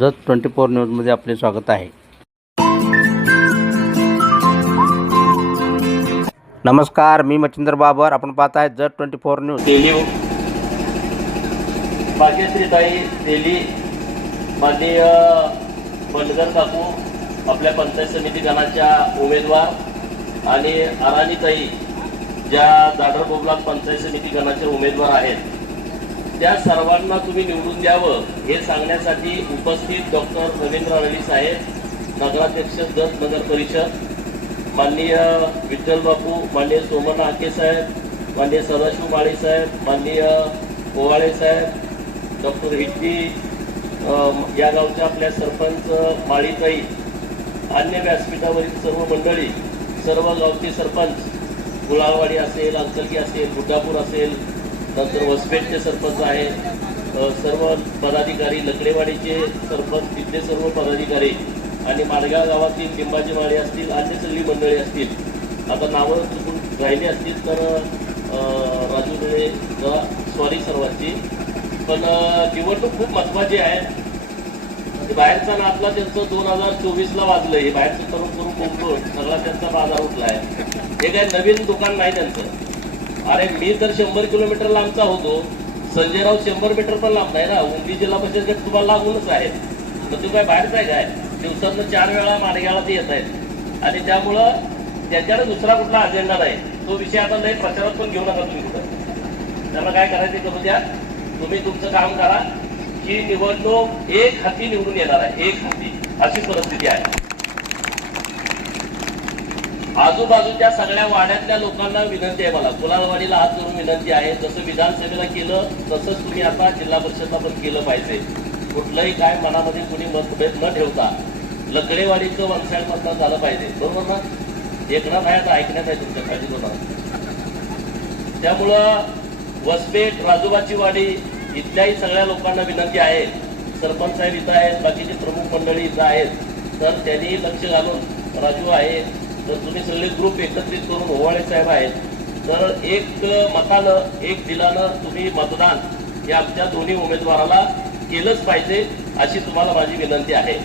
जत 24 न्यूजमध्ये आपले स्वागत आहे। नमस्कार, मी मच्छिंद्र बाबर। आपण पाहत आहे जत 24 न्यूज। तेली भाग्यश्रीताई तेली माननीय बंडगर काकू आपल्या पंचायत समिती गणाच्या उमेदवार आणि अराणीताई ज्या दादर बोबलात पंचायत समिती गणाचे उमेदवार आहेत, त्या सर्वांना तुम्ही निवडून द्यावं हे सांगण्यासाठी उपस्थित डॉक्टर रवींद्र अळवी साहेब, नगराध्यक्ष जत नगर परिषद, माननीय विठ्ठल बापू, माननीय सोमन आके साहेब, माननीय सदाशिव माळी साहेब, माननीय पोवाळे साहेब, डॉक्टर हिट्टी, या गावच्या आपल्या सरपंच माळीताई, अन्य व्यासपीठावरील सर्व मंडळी, सर्व गावचे सरपंच, गुळावाडी असेल, अंकलकी असेल, बुड्डापूर असेल, नंतर वसपेठचे सरपंच आहेत, सर्व पदाधिकारी, लकडेवाडीचे सरपंच, तिथले सर्व पदाधिकारी आणि माडगाव गावातील लिंबाची माळी असतील, अन्य सगळी मंडळी असतील। आता नावं चुकून राहिली असतील तर राजू डोळे जरा सॉरी सर्वांची, पण निवडणूक खूप महत्त्वाची आहे। बाहेरचा नातला त्यांचं 2024ला वाजलं, हे बाहेरचं करून करून बोलतो सगळा त्यांचा बाजार उठला आहे। हे काय नवीन दुकान नाही त्यांचं। अरे मी तर 100 किलोमीटर लांबचा होतो, संजयराव 100 मीटर पण लांब नाही ना। उमदी जिल्हा परिषद तुम्हाला लागूनच आहे, तर तू काय बाहेरचा आहे काय? दिवसातनं 4 वेळा माडगावला ते येत आहेत आणि त्यामुळं त्याच्याकडे दुसरा कुठला अजेंडा नाही। तो विषय आता लय प्रचारात पण घेऊ नका तुम्ही कुठं। त्याला काय करायचं करू द्या, तुम्ही तुमचं काम करा। ही निवडणूक एक हाती निवडून येणार आहे, एक हाती, अशी परिस्थिती आहे। आजूबाजूच्या सगळ्या वाड्यातल्या लोकांना विनंती आहे, मला कुलालवाडीला हात धरून विनंती आहे, जसं विधानसभेला केलं तसंच तुम्ही आता जिल्हा परिषदला पण केलं पाहिजे। कुठलंही काय मनामध्ये कुणी मतभेद न ठेवता लकडेवाडीचं वन साइड मतदान झालं पाहिजे, बरोबर ना? एकनाथ आहे, ऐकण्यात आहे तुमच्या खाली दोन। त्यामुळं वसपेठ, राजूबाची वाडी इथल्याही सगळ्या लोकांना विनंती आहे, सरपंच साहेब इथं आहेत, बाकीचे प्रमुख मंडळी इथं आहेत, तर त्यांनी लक्ष घालून, राजू आहे, तर तुम्ही सगळे ग्रुप एकत्रित करून, ओवाळे साहेब आहेत, तर एक मतानं, एक दिलानं तुम्ही मतदान हे आमच्या दोन्ही उमेदवाराला केलंच पाहिजे, अशी तुम्हाला माझी विनंती आहे।